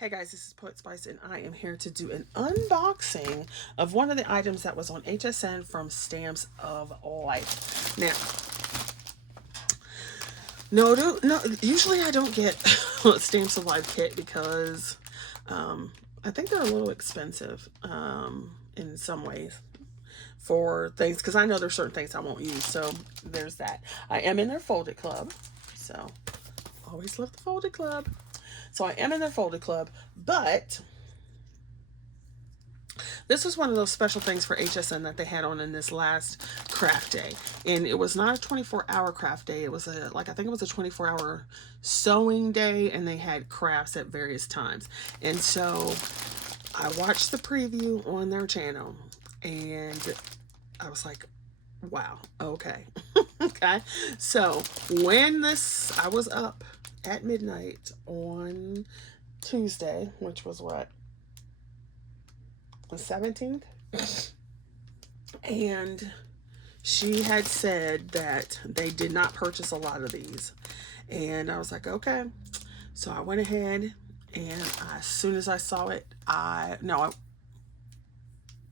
Hey guys, this is Poet Spice and I am here to do an unboxing of one of the items that was on HSN from Stamps of Life. Now, no, usually I don't get Stamps of Life kit because I think they're a little expensive in some ways for things, because I know there's certain things I won't use, so there's that. I am in their folded club, so always love the folded club. So I am in their folded club, but this was one of those special things for HSN that they had on in this last craft day. And it was not a 24-hour craft day. It was I think it was a 24-hour sewing day, and they had crafts at various times. And so I watched the preview on their channel and I was like, wow, okay. Okay. So when I was up at midnight on Tuesday, which was what, the 17th, and she had said that they did not purchase a lot of these, and I was like, okay. So I went ahead, and as soon as I saw it,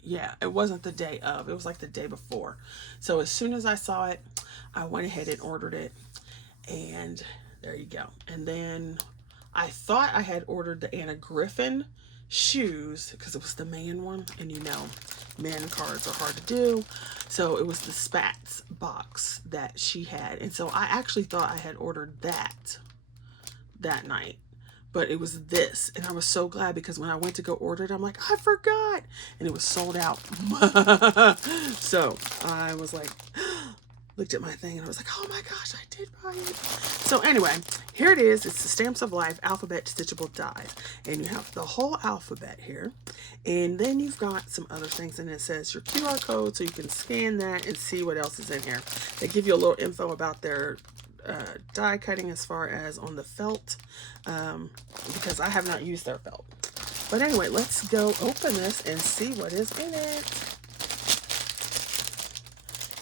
yeah, it wasn't the day of, it was like the day before. So as soon as I saw it, I went ahead and ordered it, and there you go. And then I thought I had ordered the Anna Griffin shoes because it was the man one, and you know, man cards are hard to do. So it was the Spats box that she had, and so I actually thought I had ordered that night, but it was this, and I was so glad because when I went to go order it, I'm like, I forgot, and it was sold out. So I was like, looked at my thing and I was like, oh my gosh, I did buy it. So anyway, here it is. It's the Stamps of Life Alphabet Stitchable Dies, and you have the whole alphabet here, and then you've got some other things, and it says your QR code, so you can scan that and see what else is in here. They give you a little info about their die cutting as far as on the felt, because I have not used their felt. But anyway, let's go open this and see what is in it.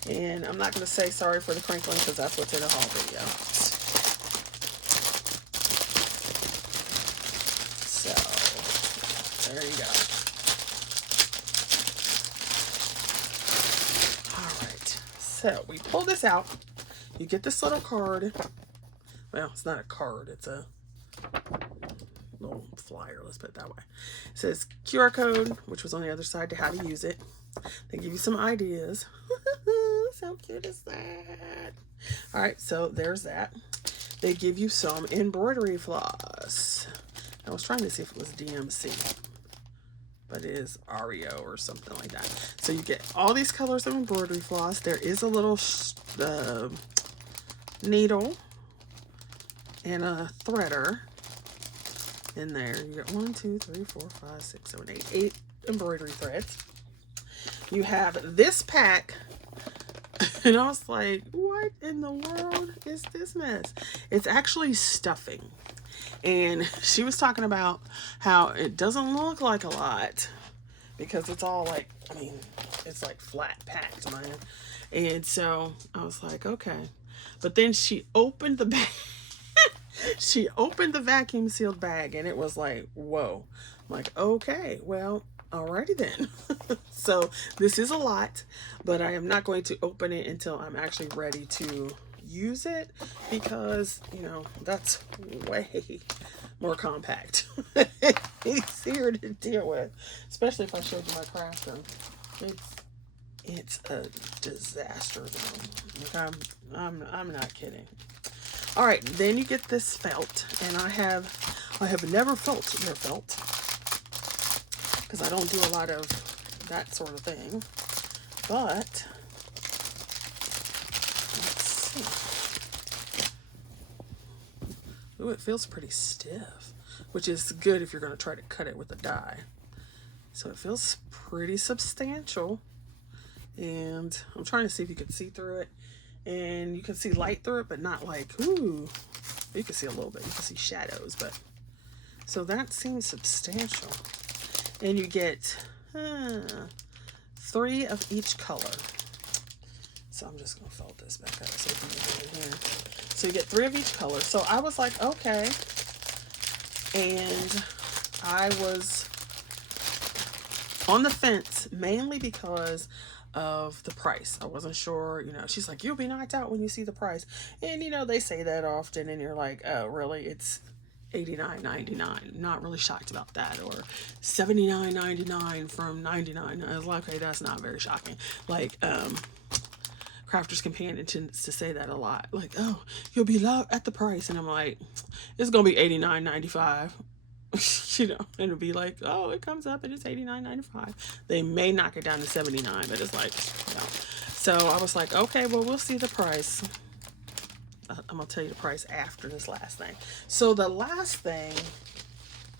And I'm not going to say sorry for the crinkling because that's what's in the haul video. So, there you go. Alright, so we pull this out. You get this little card. Well, it's not a card, it's a little flyer, let's put it that way. It says QR code, which was on the other side, to how to use it. They give you some ideas. How cute is that? All right, so there's that. They give you some embroidery floss. I was trying to see if it was DMC, but it is Ario or something like that. So you get all these colors of embroidery floss. There is a little needle and a threader in there. You get 1, 2, 3, 4, 5, 6, 7, 8 embroidery threads. You have this pack, and I was like, what in the world is this mess? It's actually stuffing. And she was talking about how it doesn't look like a lot because it's all like, I mean, it's like flat packed, man. And so I was like, okay. But then she opened the bag. She opened the vacuum sealed bag, and it was like, whoa. I'm like, okay, well, alrighty then. So this is a lot, but I am not going to open it until I'm actually ready to use it, because, you know, that's way more compact. Easier to deal with, especially if I showed you my craft room. It's a disaster though. Okay? I'm not kidding. All right, then you get this felt, and I have never felt their felt because I don't do a lot of that sort of thing. But let's see. Ooh, it feels pretty stiff, which is good if you're going to try to cut it with a die. So it feels pretty substantial, and I'm trying to see if you can see through it. And you can see light through it, but not like, ooh, you can see a little bit. You can see shadows, but so that seems substantial. And you get 3 of each color. So I'm just going to fold this back up so you can get it in here. So you get 3 of each color. So I was like, okay. And I was on the fence mainly because of the price. I wasn't sure, you know, she's like, you'll be knocked out when you see the price. And, you know, they say that often and you're like, oh, really? It's $89.99. Not really shocked about that. Or $79.99 from $99. I was like, okay, that's not very shocking. Like, Crafter's Companion tends to say that a lot. Like, oh, you'll be low at the price. And I'm like, it's going to be $89.95. You know, and it'll be like, oh, it comes up and it's $89.95. They may knock it down to $79, but it's like, no. So I was like, okay, well, we'll see the price. I'm gonna tell you the price after this last thing. So the last thing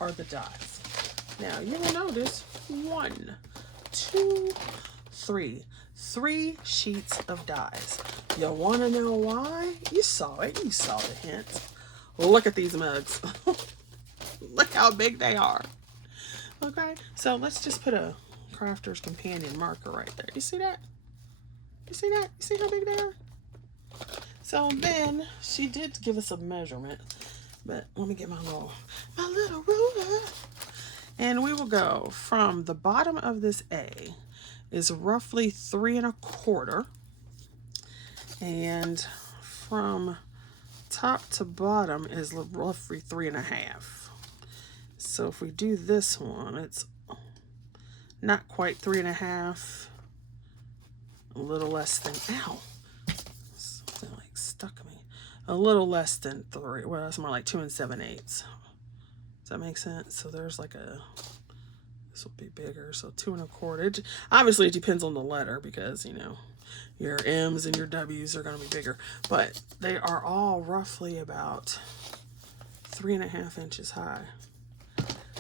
are the dies. Now you will notice 1, 2, 3. 3 sheets of dies. You want to know why? You saw it. You saw the hint. Look at these mugs. Look how big they are. Okay, so let's just put a Crafter's Companion marker right there. You see that? You see that? You see how big they are? So then she did give us a measurement, but let me get my little ruler. And we will go from the bottom of this A is roughly 3 1/4, and from top to bottom is roughly 3 1/2. So if we do this one, it's not quite 3 1/2, a little less than, ow, something like stuck me, a little less than 3, well, that's more like 2 7/8. Does that make sense? So there's like this will be bigger, so 2 1/4. Obviously it depends on the letter because, you know, your M's and your W's are going to be bigger, but they are all roughly about 3 1/2 inches high.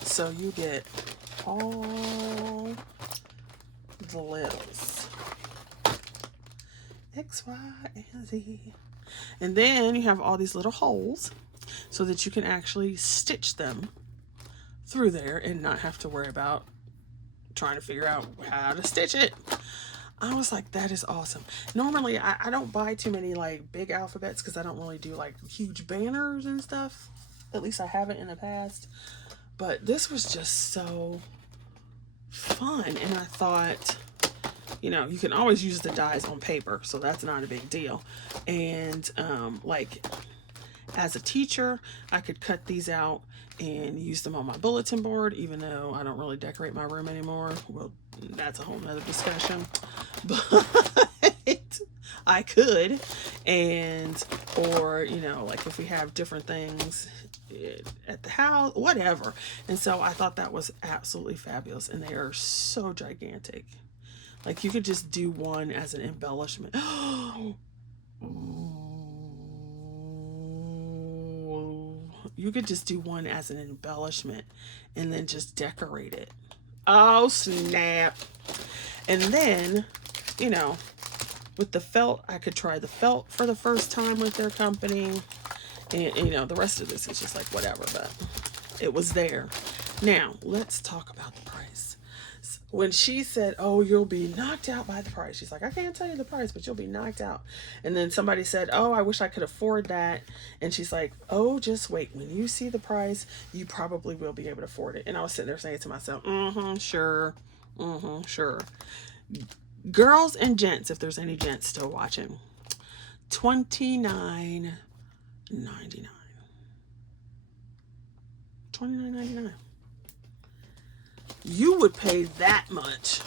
So you get all the littles, X, Y, and Z. And then you have all these little holes so that you can actually stitch them through there and not have to worry about trying to figure out how to stitch it. I was like, that is awesome. Normally, I don't buy too many like big alphabets because I don't really do like huge banners and stuff. At least I haven't in the past. But this was just so fun. And I thought, you know, you can always use the dies on paper, so that's not a big deal. And like as a teacher, I could cut these out and use them on my bulletin board, even though I don't really decorate my room anymore. Well, that's a whole nother discussion. But I could. And, or, you know, like if we have different things at the house, whatever. And so I thought that was absolutely fabulous. And they are so gigantic. Like you could just do one as an embellishment. You could just do one as an embellishment and then just decorate it. Oh, snap. And then, you know, with the felt, I could try the felt for the first time with their company. And, you know, the rest of this is just like whatever, but it was there. Now, let's talk about the price. When she said, oh, you'll be knocked out by the price. She's like, I can't tell you the price, but you'll be knocked out. And then somebody said, oh, I wish I could afford that. And she's like, oh, just wait. When you see the price, you probably will be able to afford it. And I was sitting there saying to myself, sure. Sure. Girls and gents, if there's any gents still watching, $29.99. $29.99. You would pay that much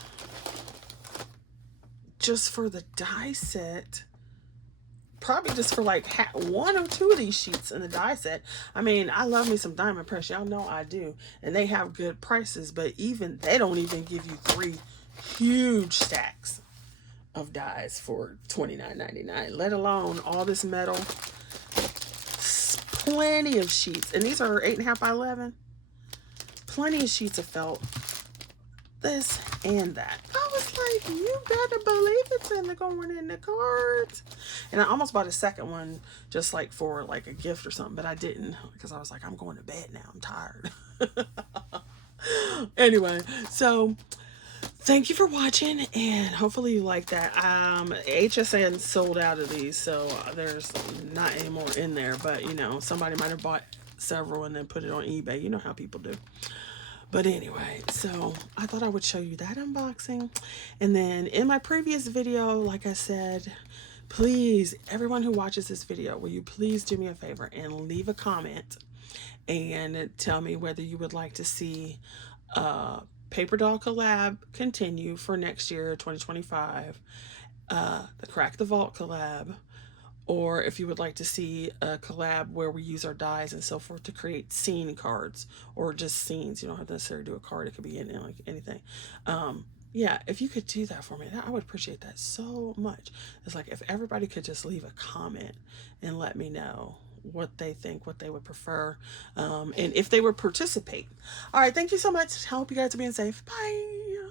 just for the die set, probably just for like 1 or 2 of these sheets in the die set. I mean, I love me some Diamond Press, y'all know I do, and they have good prices, but even they don't even give you 3 huge stacks of dies for $29.99, let alone all this metal. Plenty of sheets, and these are 8.5 by 11. Plenty of sheets of felt, this and that. I was like, you better believe it's going in the cards. And I almost bought a second one just like for like a gift or something, but I didn't because I was like, I'm going to bed now, I'm tired. Anyway, so thank you for watching, and hopefully you like that. HSN sold out of these, so there's not any more in there, but you know, somebody might have bought several and then put it on eBay. You know how people do. But anyway, so I thought I would show you that unboxing. And then in my previous video, like I said, please, everyone who watches this video, will you please do me a favor and leave a comment and tell me whether you would like to see Paper Doll collab continue for next year, 2025, the Crack the Vault collab, or if you would like to see a collab where we use our dies and so forth to create scene cards or just scenes. You don't have to necessarily do a card. It could be in like anything. Yeah, if you could do that for me, I would appreciate that so much. It's like if everybody could just leave a comment and let me know what they think, what they would prefer, and if they would participate. All right, thank you so much. I hope you guys are being safe. Bye.